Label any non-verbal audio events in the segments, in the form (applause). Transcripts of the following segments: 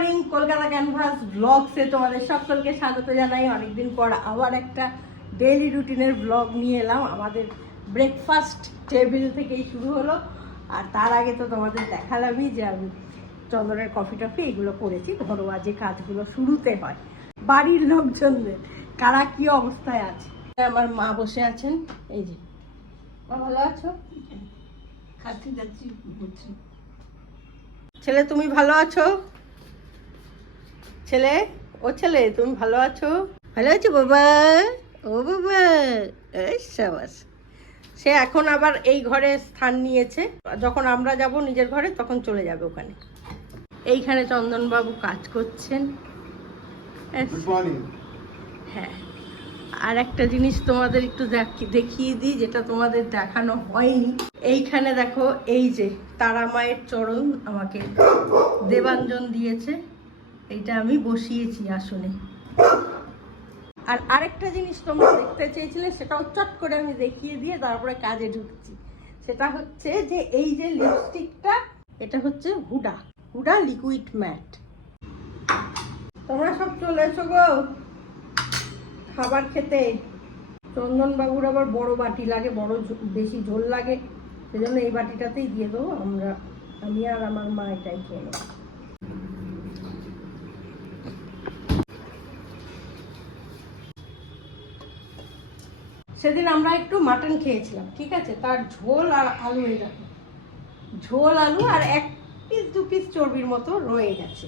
Morning Kolkata canvas ব্লগসে তোমাদের সকলকে স্বাগত জানাই। অনেকদিন পর আবার একটা ডেইলি রুটিনের ব্লগ নিয়ে এলাম। আমাদের ব্রেকফাস্ট টেবিল থেকেই শুরু হলো। আর তার আগে তো তোমাদের দেখালামই যে আমি চন্দনের কফি টফি এগুলো করেছি। ঘরোয়া যে কাজগুলো শুরুতে হয় বাড়ির লোকজনদের কারা কি অবস্থায় আছে? আমার মা বসে আছেন। এই যে। মা ভালো আছো? খাচ্ছি যাচ্ছি ছেলে তুমি ভালো আছো? ছেলে? ও ছেলে তুমি ভালো আছো? ভালো আছো বাবা। ও বাবা সাবাস। সে এখন আবার এই ঘরে স্থান নিয়েছে। যখন আমরা যাব নিজের ঘরে তখন চলে যাবে ওখানে। এইখানে চন্দনবাবু কাজ করছেন। হ্যাঁ। আর একটা জিনিস তোমাদের একটু দেখ- দেখিয়ে দিই যেটা তোমাদের দেখানো হয়নি। এইখানে দেখো এই যে তারা মায়ের চরণ আমাকে দেবাঞ্জন দিয়েছে। এইটা আমি বসিয়েছি আসলে। আর আরেকটা জিনিস তোমরা দেখতে চেয়েছিলে, সেটাও চট করে আমি দেখিয়ে দিয়ে তারপরে কাজে ঢুকছি। সেটা হচ্ছে যে এই যে লিপস্টিকটা এটা হচ্ছে হুডা। হুডা লিকুইড ম্যাট তোমরা সব চলে এসো গো। খাবার খেতে। চন্দন বাবুর আবার বড় বাটি লাগে, বড় বেশি ঝোল লাগে। সেজন্য এই বাটিটাতেই দিয়ে দেবো। আমরা আমি আর আমার মা এটাই খেয়ে নেব। সেদিন আমরা একটু মাটন খেয়েছিলাম, ঠিক আছে? তার ঝোল আর আলু এই দেখো। ঝোল, আলু আর এক পিস দু পিস চর্বির মতো রয়ে গেছে।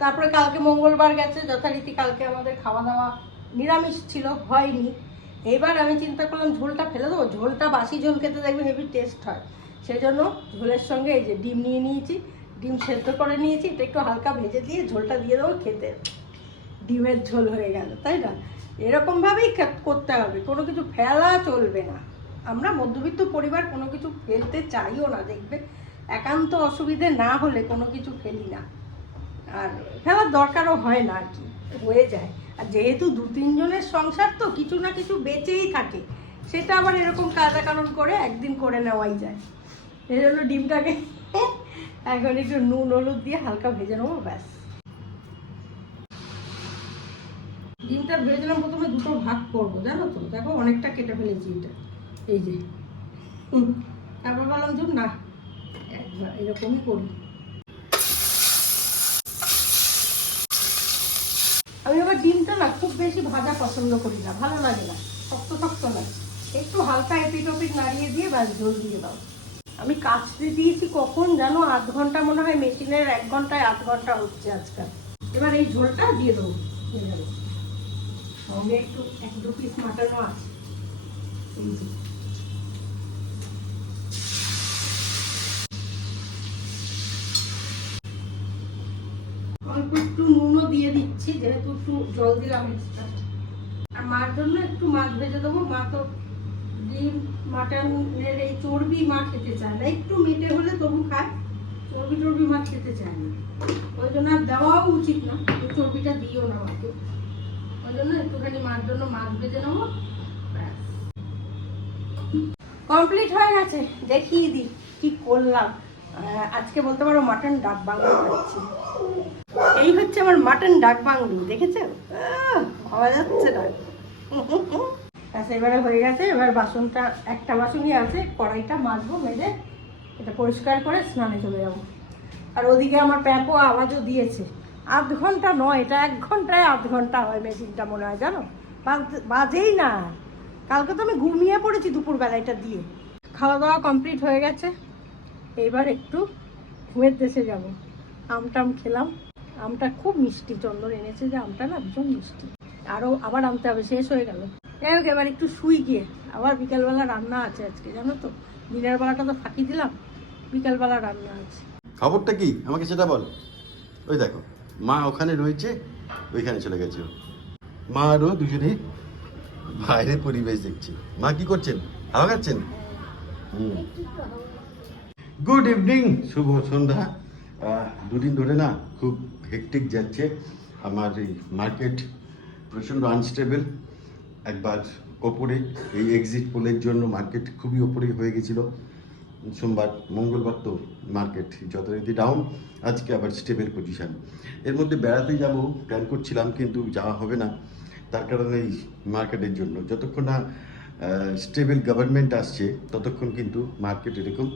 তারপরে কালকে মঙ্গলবার গেছে, যথারীতি কালকে আমাদের খাওয়া দাওয়া নিরামিষ ছিল, হয়নি। এবার আমি চিন্তা করলাম ঝোলটা ফেলে দেবো। ঝোলটা বাসি ঝোল খেতে দেখবে হেভি টেস্ট হয়। সেই জন্য ঝোলের সঙ্গে এই যে ডিম নিয়ে নিয়েছি, ডিম সেদ্ধ করে নিয়েছি, এটা একটু হালকা ভেজে দিয়ে ঝোলটা দিয়ে দেবো খেতে। ডিমের ঝোল হয়ে গেল, তাই না? এরকমভাবেই করতে হবে। কোনো কিছু ফেলা চলবে না। আমরা মধ্যবিত্ত পরিবার, কোনো কিছু ফেলতে চাইও না, দেখবে? একান্ত অসুবিধে না হলে কোনো কিছু ফেলি না। আর ফেলার দরকারও হয় না আর কি, হয়ে যায়। আর যেহেতু দু তিনজনের সংসার তো, কিছু না কিছু বেঁচেই থাকে। সেটা আবার এরকম কারণ করে একদিন করে নেওয়াই যায়। এই জন্য ডিমটাকে এখন একটু নুন, হলুদ দিয়ে হালকা ভেজে নেব, ব্যাস। ডিমটা ভেজেছিলাম প্রথমে দুটো ভাগ করব, জানো তো? দেখো অনেকটা কেটে ফেলেছি এটা। এই যে তারপর বললাম যে না, একবার এরকমই করি। আমি আবার ডিমটা না খুব বেশি ভাজা পছন্দ করি না, ভালো লাগে না, শক্ত শক্ত লাগে। একটু হালকা এপিট ওপিট নাড়িয়ে দিয়ে ব্যাস ঝোল দিয়ে দাও। আমি কাচতে দিয়েছি কখন জানো? আধ ঘণ্টা মনে হয়, মেশিনের এক ঘন্টায় আধ ঘণ্টা হচ্ছে আজকাল। এবার এই ঝোলটা দিয়ে দেবো। সঙ্গে একটু, এক দু পিস মাটানো আছে। অল্প একটু নুনও দিয়ে দিচ্ছি, যেহেতু একটু জল দিলাম extra। আর মার জন্য একটু মাছ ভেজে দেবো মা তো ডিম, মাটনের এই চর্বি মা খেতে চায় না একটু মেটে হলে তবু খায়, চর্বি টর্বি মা খেতে চায় না ওই জন্য আর দেওয়াও উচিত না চর্বিটা দিও না মাকে জন্য একটুখানি মার জন্য মাছ ভেজে নেব কমপ্লিট হয়ে গেছে দেখিয়ে দিই কি করলাম। আজকে বলতে পারো মাটন ডাক বাংলা খাচ্ছি। এই হচ্ছে আমার মাটন ডাক বাংলু আহ, ভাবা যাচ্ছে না। আচ্ছা এবারে হয়ে গেছে এবার বাসনটা একটা বাসনই আছে কড়াইটা মাজবো মেজে এটা পরিষ্কার করে স্নানে চলে যাব। আর ওদিকে আমার প্যাপো আওয়াজও দিয়েছে। আধ ঘণ্টা নয়, এটা এক ঘন্টায় আধ ঘণ্টা হয় মেশিনটা মনে হয় জানো? বাজ- বাজেই না। কালকে তো আমি ঘুমিয়ে পড়েছি দুপুরবেলা এটা দিয়ে। খাওয়া দাওয়া কমপ্লিট হয়ে গেছে। এইবার একটু ঘুমের দেশে যাব। আম টাম খেলাম। আমটা খুব মিষ্টি, চন্দন এনেছে যে আমটা না ভীষণ মিষ্টি। আরও আবার আনতে হবে, শেষ হয়ে গেল। যাই হোক, এবার একটু শুই গিয়ে। আবার বিকেলবেলা রান্না আছে আজকে, জানো তো? দিনের বেলাটা তো ফাঁকি দিলাম, বিকালবেলা রান্না আছে। খবরটা কি? আমাকে সেটা বল। ওই দেখো। মা ওখানে রয়েছে, ওইখানে চলে গেছে। মা আর ও দুজনেই বাইরে পরিবেশ দেখছি। মা কি করছেন? হাওয়া খাচ্ছেন? গুড ইভিনিং শুভ সন্ধ্যা। দুদিন ধরে না খুব হেকটিক যাচ্ছে। আমার এই মার্কেট প্রচণ্ড আনস্টেবল একবার ওপরে, এই এক্সিট পোলের জন্য মার্কেট খুবই ওপরে হয়ে গেছিল। সোমবার, মঙ্গলবার তো মার্কেট যথারীতি ডাউন আজকে আবার স্টেবল পজিশন এর মধ্যে বেড়াতে যাব প্ল্যান করছিলাম, কিন্তু যাওয়া হবে না। তার কারণে এই মার্কেটের জন্য। যতক্ষণ না স্টেবেল গভর্নমেন্ট আসছে, ততক্ষণ কিন্তু মার্কেট এরকম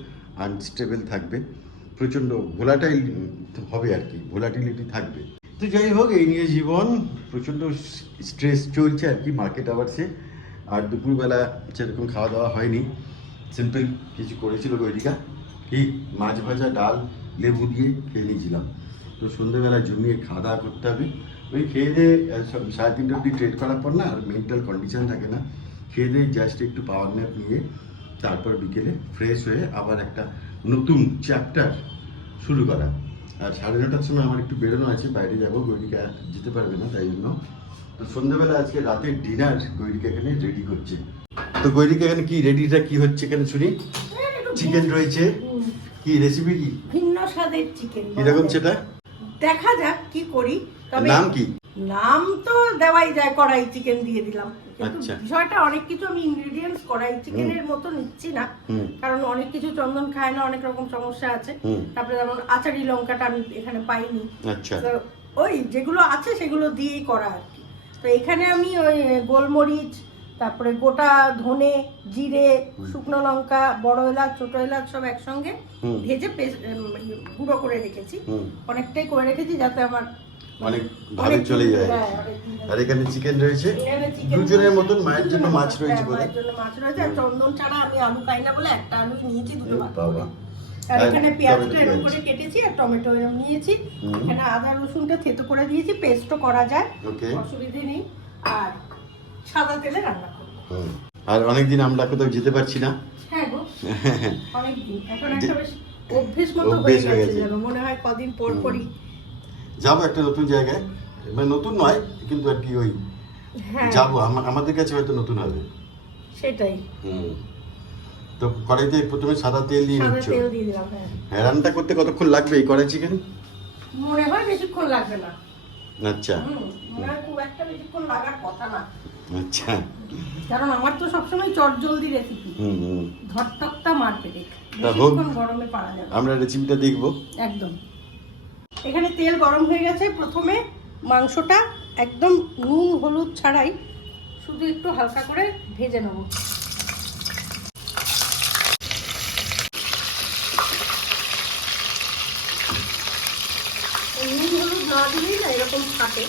আনস্টেবল থাকবে। প্রচণ্ড ভোলাটাইল হবে আর কি ভোলাটিলিটি থাকবে। তো যাই হোক, এই নিয়ে জীবন, প্রচণ্ড স্ট্রেস চলছে আর কি মার্কেট আবার আওয়ার্সে আর দুপুরবেলা সেরকম খাওয়া দাওয়া হয়নি। সিম্পল কিছু করেছিল গৈরিকা কি? মাছ ভাজা, ডাল, লেবু দিয়ে খেয়ে নিয়েছিলাম। তো সন্ধ্যেবেলা জমিয়ে খাওয়া দাওয়া করতে হবে। ওই খেয়ে দিয়ে সাড়ে তিনটে অবধি ট্রেড করার পর না আর মেন্টাল কন্ডিশন থাকে না। খেয়ে দিয়ে জাস্ট একটু পাওয়ার ন্যাপ নিয়ে তারপর বিকেলে ফ্রেশ হয়ে আবার একটা নতুন চ্যাপ্টার শুরু করা। আর সাড়ে নটার সময় আমার একটু বেরোনো আছে, বাইরে যাব। গৈরিকা যেতে পারবে না, তাই জন্য। তো সন্ধ্যেবেলা আজকে রাতের ডিনার গৈরিকা এখানে রেডি করছে। তো গৈরিকা এখানে কি রেডিটা কি হচ্ছে এখানে শুনি? চিকেন রয়েছে। কি রেসিপি কি? ভিন্ন স্বাদের চিকেন কীরকম সেটা? দেখা যাক কি করি। তবে নাম কি? নাম তো দেওয়াই যায় কড়াই চিকেন দিয়ে দিলাম। আচ্ছা। বিষয়টা অনেক কিছু আমি ইনগ্রেডিয়েন্টস কড়াই চিকেনের মতো নিচ্ছি না। কারণ অনেক কিছু চন্দন খায় না অনেক রকম সমস্যা আছে। তারপরে যেমন আচারি লঙ্কাটা আমি এখানে পাইনি। আচ্ছা। ওই যেগুলো আছে সেগুলো দিয়েই করা আর কি। তো এখানে আমি ওই গোলমরিচ তারপরে গোটা ধনে জিরে শুকনো লঙ্কা বড় এলাচ ছোট এলাচ সব একসঙ্গে ভেজে পেস্ট গুঁড়ো করে রেখেছি। অনেকটাই করে রেখেছি যাতে আমার অনেক ভালো চলে যায়। হ্যাঁ, আর এখানে চিকেন রয়েছে। দুজনের মতন মায়ের জন্য মাছ হ্যাঁ, রয়েছে জন্য মাছ রয়েছে। আর চন্দন ছাড়া আমি আলু খাই না বলে একটা আলু নিয়েছি দুটো বাবা। আর এখানে পেঁয়াজটা এরকম করে কেটেছি আর টমেটো এরকম নিয়েছি। এখানে আদা রসুনটা থেতো করে দিয়েছি পেস্টও করা যায়। অসুবিধে নেই। আর সাদা তেলে রান্না। আর অনেকদিন আমরা কোথাও যেতে পারছি না। হ্যাঁ গো (laughs) অনেকদিন। এখন একটা অভ্যেস মতো হয়ে গেছে। যেন মনে হয় কদিন পর পরই। যাব একটা নতুন জায়গায়। মানে নতুন নয় কিন্তু আর কি ওই হ্যাঁ। যাব। আমা- আমাদের কাছে হয়তো নতুন হবে। সেটাই। হুম। তো কড়াইতে প্রথমে সাদা তেল দিয়ে নিচ্ছ? হ্যাঁ। হ্যাঁ রান্নাটা করতে কতক্ষণ লাগবে এই কড়াই চিকেন? মনে হয় বেশিক্ষণ লাগবে না। আচ্ছা। মনে হয় খুব একটা বেশিক্ষণ লাগার কথা না। আচ্ছা। কারণ আমার তো সবসময় চট জলদি রেসিপি ধরটকটা মারবে গরমে পারা যাবে আমরা রেসিপিটা দেখব। একদম। এখানে তেল গরম হয়ে গেছে। প্রথমে মাংসটা একদম নুন হলুদ ছাড়াই শুধু একটু হালকা করে ভেজে নেব। নুন হলুদ না দিলেই না এরকম থাকে।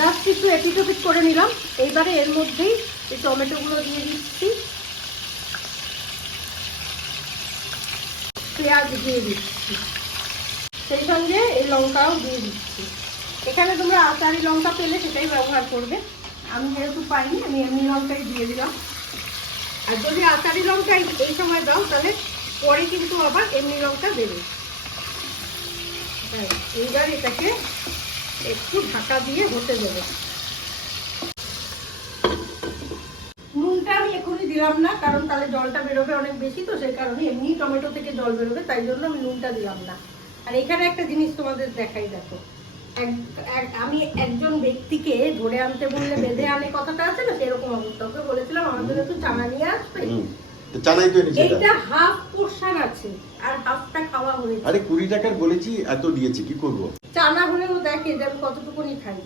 জাস্ট একটু এপিটোপিট করে নিলাম। এইবারে এর মধ্যেই এই টমেটোগুলো দিয়ে দিচ্ছি। পেঁয়াজ দিয়ে দিচ্ছি। সেই সঙ্গে এই লঙ্কাও দিয়ে দিচ্ছি। এখানে তোমরা আচারি লঙ্কা পেলে সেটাই ব্যবহার করবে। আমি যেহেতু পাইনি, আমি এমনি লঙ্কাই দিয়ে দিলাম। আর যদি আচারি লঙ্কা এই- এই সময় দাও, তাহলে পরে কিন্তু আবার এমনি লঙ্কা দেবে। হ্যাঁ এইবার এটাকে একটু ঢাকা দিয়ে হতে দেবে। নুনটা আমি এখনই দিলাম না কারণ তাহলে জলটা বেরোবে অনেক বেশি তো সেই কারণে এমনি টমেটো থেকে জল বেরোবে তাই জন্য আমি নুনটা দিলাম না। আর এখানে একটা জিনিস তোমাদের দেখাই দেখো। আমি একজন ব্যক্তিকে ধরে আনতে বললে বেঁধে আনে কথাটা আছে না সেরকম অবস্থা। ওকে বলেছিলাম আমার জন্য একটু চানা নিয়ে আসবে? এইটা হাফ পোর্শন আছে আর হাফটা খাওয়া হয়েছে। আরে কুড়ি টাকার বলেছি এত দিয়েছি কি করব? চানা হলেও দেখে যে আমি কতটুকুনি খাই।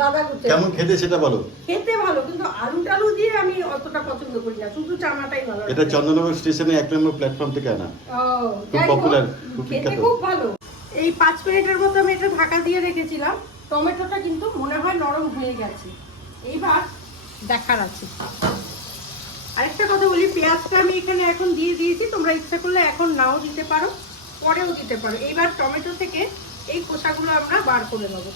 গাদা করতে কেমন খেতে সেটা বলো। খেতে ভালো কিন্তু আলু টালু দিয়ে আমি অতটা পছন্দ করি না শুধু চানাটাই ভালো এটা। চন্দননগর স্টেশনে এক নম্বর প্ল্যাটফর্ম থেকে আনা। খুব খুব খেতে খুব ভালো। এই পাঁচ মিনিটের মতো আমি এটা ঢাকা দিয়ে রেখেছিলাম। টমেটোটা কিন্তু মনে হয় নরম হয়ে গেছে। এইবার দেখার আছে। আরেকটা কথা বলি পেঁয়াজটা আমি এখানে এখন দিয়ে দিয়েছি তোমরা ইচ্ছা করলে এখন নাও দিতে পারো। পরেও দিতে পারো। এইবার টমেটো থেকে এই খোসাগুলো আমরা বার করে নেব।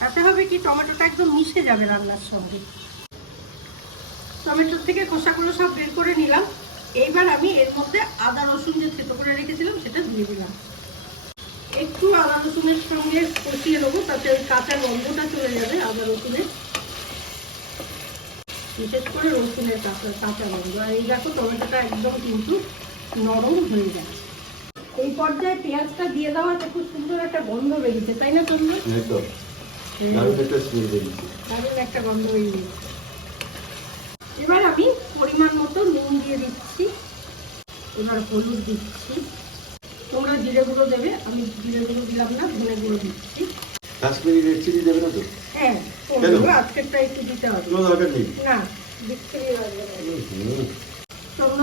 তাতে হবে কি, টমেটোটা একদম মিশে যাবে রান্নার সঙ্গে। টমেটোর থেকে খোসাগুলো সব বের করে নিলাম। এইবার আমি এর মধ্যে আদা, রসুন যে থেতো করে রেখেছিলাম, সেটা দিয়ে দিলাম। একটু আদা, রসুনের সঙ্গে কষিয়ে নেব, তাতে ওই কাঁচা গন্ধটা চলে যাবে আদা, রসুনের। বিশেষ করে রসুনের কাঁচা কাঁচা গন্ধ আর এই দেখো টমেটোটা একদম কিন্তু নরম হয়ে যায় এই পর্যায়ে পেঁয়াজটা দিয়ে দেওয়াতে খুব সুন্দর একটা গন্ধ বেরিয়েছে তাই না সুন্দর এই তো। একটা স্মেল বেরিয়েছে। দারুণ একটা গন্ধ বেরিয়েছে। এবার আমি পরিমাণ মতো নুন দিয়ে দিচ্ছি। এবার হলুদ দিচ্ছি। তোমরা জিরে গুঁড়ো দেবে আমি জিরে গুঁড়ো দিলাম না ধনে গুঁড়ো দিচ্ছি। কাশ্মীরি রেড চিলি দেবে না তো? হ্যাঁ? আজকেরটা একটু দিতে হবে। কোনো দরকার নেই? না বিক্রি লাগবে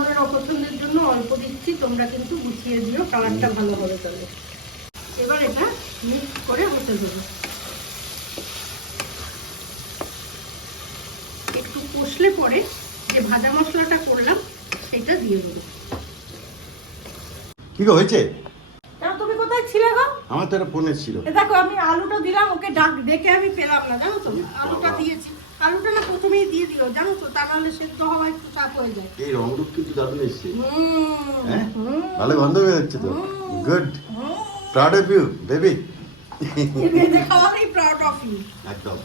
না অপছন্দের জন্য অল্প দিচ্ছি তোমরা কিন্তু গুছিয়ে দিও কালারটা ভালো হবে এবার এটা মিক্স করে হতে দেবো। একটু কষলে পরে যে ভাজা মশলাটা করলাম সেটা দিয়ে দেবো। হয়েছে? ছিলে গো? আমার তো একটা ফোন এ দেখো আমি আলুটা দিলাম ওকে ডাক দেখে আমি পেলাম না জানো তো? আলুটা দিয়েছি। আলুটা না প্রথমেই দিয়ে দিও জানো তো? তা নাহলে সেদ্ধ হওয়া একটু চাপ হয়ে যায়। এই রংরূপ কিন্তু দারুণ এসছে। হুম, হ্যাঁ? ভালো গন্ধ হয়ে যাচ্ছে তো? Good. Proud of you baby খাওয়ারই proud of you একদম।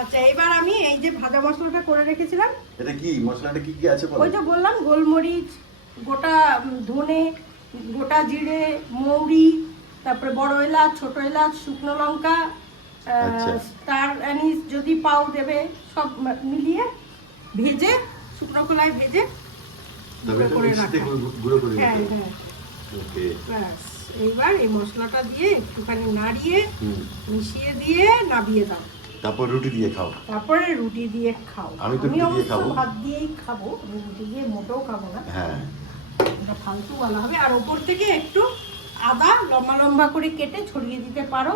আচ্ছা এবার আমি এই যে ভাজা মশলাটা করে রেখেছিলাম। এটা কি? মশলাটা কি কি আছে বলো? ওই যে বললাম গোলমরিচ গোটা ধনে গোটা জিরে মৌরি তারপরে বড় এলাচ ছোট এলাচ শুকনো লঙ্কা আচ্ছা। স্টার অ্যানিস যদি পাও দেবে সব মিলিয়ে ভেজে শুকনো কলায় ভেজে হ্যাঁ হ্যাঁ। এইবার এই মশলাটা দিয়ে একটুখানি নাড়িয়ে মিশিয়ে দিয়ে নাবিয়ে দাও। তারপর রুটি দিয়ে খাও। তারপরে রুটি দিয়ে খাও। আমি তো রুটি দিয়ে খাব। ভাত দিয়েই খাব রুটি দিয়ে মোটেও খাব না। হ্যাঁ। এটা ফালতু বলা হবে। আর ওপর থেকে একটু আদা লম্বা লম্বা করে কেটে ছড়িয়ে দিতে পারো।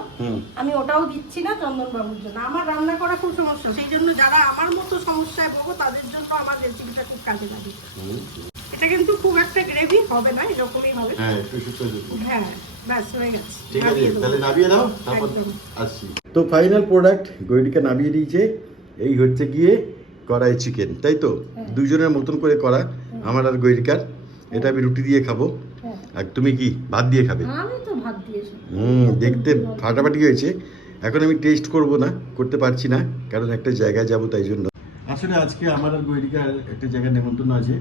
আমি ওটাও দিচ্ছি না চন্দন বাবুর জন্য। আমার রান্না করা খুব সমস্যা সেই জন্য যারা আমার মতো সমস্যায় ভোগো তাদের জন্য আমার রেসিপিটা খুব কাজে লাগে। এটা কিন্তু খুব একটা গ্রেভি হবে না এরকমই হবে। হ্যাঁ হ্যাঁ ব্যাস হয়ে গেছে। ঠিক আছে তাহলে নামিয়ে তারপর আসছি। তো ফাইনাল প্রোডাক্ট গৈরিকা নামিয়ে দিয়েছে। এই হচ্ছে গিয়ে কড়াই চিকেন তাই তো? হ্যাঁ। দুজনের মতন করে করা আমার আর গৈরিকার এটা আমি রুটি দিয়ে খাব। আর তুমি কি ভাত দিয়ে খাবে? আমি তো ভাত দিয়েছি হুম দেখতে ফাটাফাটি হয়েছে। এখন আমি টেস্ট করব না করতে পারছি না কারণ একটা জায়গায় যাব তাই জন্য। আসলে আজকে আমার আর গৈরিকার একটা জায়গায় নেমন্তন্ন আছে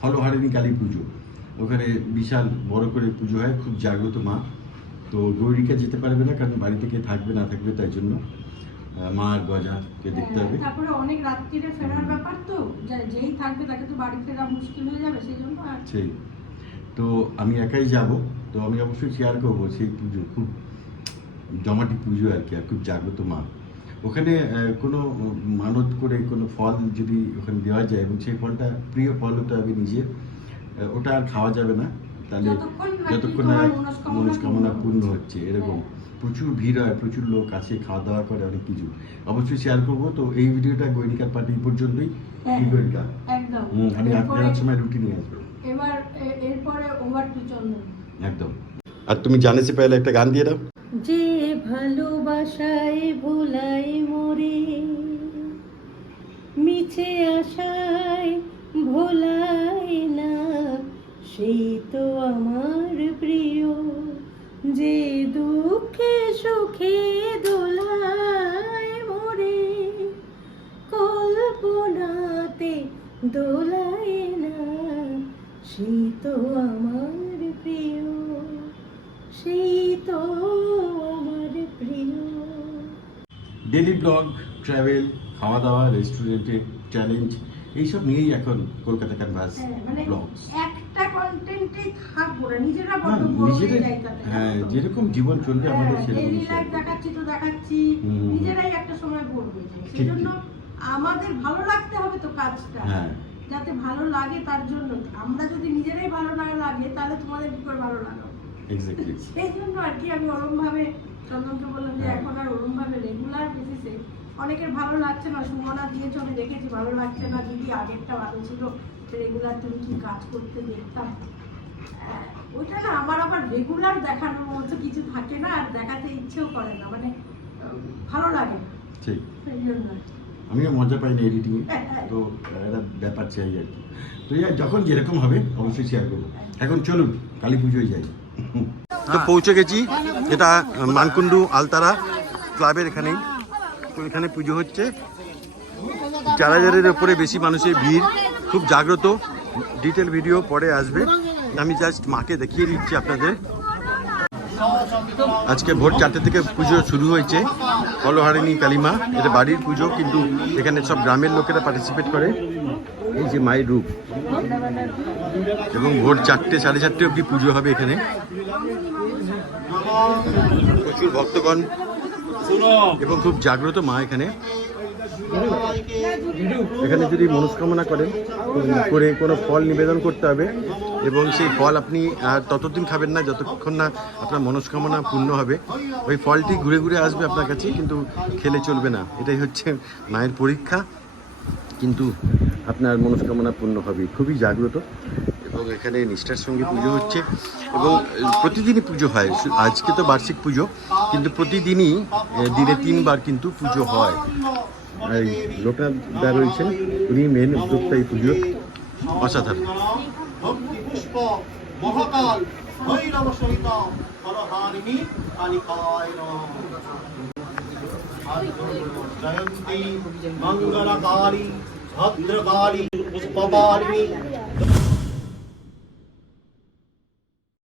ফলহারিণী কালী পুজো। ওখানে বিশাল বড় করে পুজো হয় খুব জাগ্রত মা। তো গৌরিকা যেতে পারবে না কারণ বাড়ি থেকে থাকবে না থাকবে তাই জন্য। মা আর গজাকে দেখতে হবে। হ্যাঁ, তারপরে অনেক রাত্রিরে ফেরার ব্যাপার তো যেই থাকবে তাকে তো বাড়ি ফেরা মুশকিল হয়ে যাবে সেই জন্য আর সেই। তো আমি একাই যাব তো আমি অবশ্যই শেয়ার করব সেই পুজো খুব জমাটি পুজো আর কি আর খুব জাগ্রত মা। ওখানে কোনো মানত করে কোনো ফল যদি ওখানে দেওয়া যায় এবং সেই ফলটা প্রিয় ফল ওটা আমি নিজে ওটা আর খাওয়া যাবে না। তাহলে যতক্ষণ না মনস্কামনা পূর্ণ হচ্ছে। এরকম। হ্যাঁ। প্রচুর ভিড় হয় প্রচুর লোক আসে খাওয়া দাওয়া করে অনেক কিছু। অবশ্যই শেয়ার করব তো এই ভিডিওটা গৈরিকার পার্টি পর্যন্তই। হ্যাঁ। কি আমি আপনার সময় রুটি নিয়ে আসব। এবার এরপরে ওভার টু চন্দন। একদম। আর তুমি জানে সে পেলে একটা গান দিয়ে দাও। যে ভালোবাসায় ভুলাই মরে মিছে আশায় ভোলাই না সেই তো আমার প্রিয়। যে দুঃখে সুখে দোলায় মরে কল্পনাতে দোলায় না। সেই তো আমার প্রিয় সেই তো আমার প্রিয়। ডেলি ব্লগ ট্রাভেল খাওয়া দাওয়া রেস্টুরেন্টে চ্যালেঞ্জ এইসব নিয়েই এখন কলকাতা ক্যানভাস হ্যাঁ, মানে ব্লগস একটা কন্টেন্টে থাকব না নিজেরা বড় হয়ে নিজেদের যাই তাতে, হ্যাঁ যেরকম জীবন চলবে আমাদের সেরকম দেখাচ্ছি তো দেখাচ্ছি নিজেরাই একটা সময় হয়ে সেজন্য আমাদের ভালো লাগতে হবে তো কাজটা। হ্যাঁ। যাতে ভালো লাগে তার জন্য। আমরা যদি নিজেরাই ভালো না লাগে তাহলে তোমাদের কি করে ভালো লাগাবো? সেই জন্য আর কি আমি ওরম ভাবে চন্দনকে বললাম যে হ্যাঁ। এখন আর ওরম ভাবে রেগুলার বেসিসে অনেকের ভালো লাগছে না। সুমনা দিয়েছ আমি দেখেছি ভালো লাগছে না। দিদি আগেরটা ভালো ছিল রেগুলার তুমি কি কাজ করতে দেখতাম। ওইটা না আমার আবার রেগুলার দেখানোর মতো কিছু থাকে না আর দেখাতে ইচ্ছেও করে না। মানে ভালো লাগে ঠিক। সেই জন্য আর কি। আমিও মজা পাই না এডিটিংয়ে তো একটা ব্যাপার চাই আর কি। তো যখন যেরকম হবে, অবশ্যই শেয়ার করব। এখন চলুন, কালী পুজোয় যাই। তো পৌঁছে গেছি। এটা মানকুণ্ডু আলতারা ক্লাবের এখানেই। তো এখানে পুজো হচ্ছে। চার হাজারের ওপরে বেশি মানুষের ভিড়। খুব জাগ্রত। ডিটেল ভিডিও পরে আসবে। আমি জাস্ট মাকে দেখিয়ে দিচ্ছি আপনাদের। আজকে ভোর চারটে থেকে পুজো শুরু হয়েছে। ফলহারিণী কালিমা, এটা বাড়ির পুজো, কিন্তু এখানে সব গ্রামের লোকেরা পার্টিসিপেট করে। এই যে মায়ের রূপ। এবং ভোর চারটে, সাড়ে চারটে অবধি পুজো হবে এখানে। প্রচুর ভক্তগণ এবং খুব জাগ্রত মা এখানে। এখানে যদি মনস্কামনা করেন, করে কোনো ফল নিবেদন করতে হবে এবং সেই ফল আপনি আহ, ততদিন খাবেন না যতক্ষণ না আপনার মনস্কামনা পূর্ণ হবে। ওই ফলটি ঘুরে ঘুরে আসবে আপনার কাছে কিন্তু খেলে চলবে না। এটাই হচ্ছে মায়ের পরীক্ষা। কিন্তু আপনার মনস্কামনা পূর্ণ হবে। খুবই জাগ্রত। এবং এখানে নিষ্ঠার সঙ্গে পুজো হচ্ছে। এবং প্রতিদিনই পুজো হয়। আজকে তো বার্ষিক পুজো কিন্তু প্রতিদিনই দিনে তিনবার কিন্তু পুজো হয়। এই লোকনাথ দা রয়েছেন। উনি মেন উদ্যোক্তা এই পুজো অসাধারণ। পুষ্প মহাকাল ভৈরব সহিত হরহারিণী কালিকায়। জয়ন্তী মঙ্গলকারী ভদ্রকারী পুষ্পপালিনী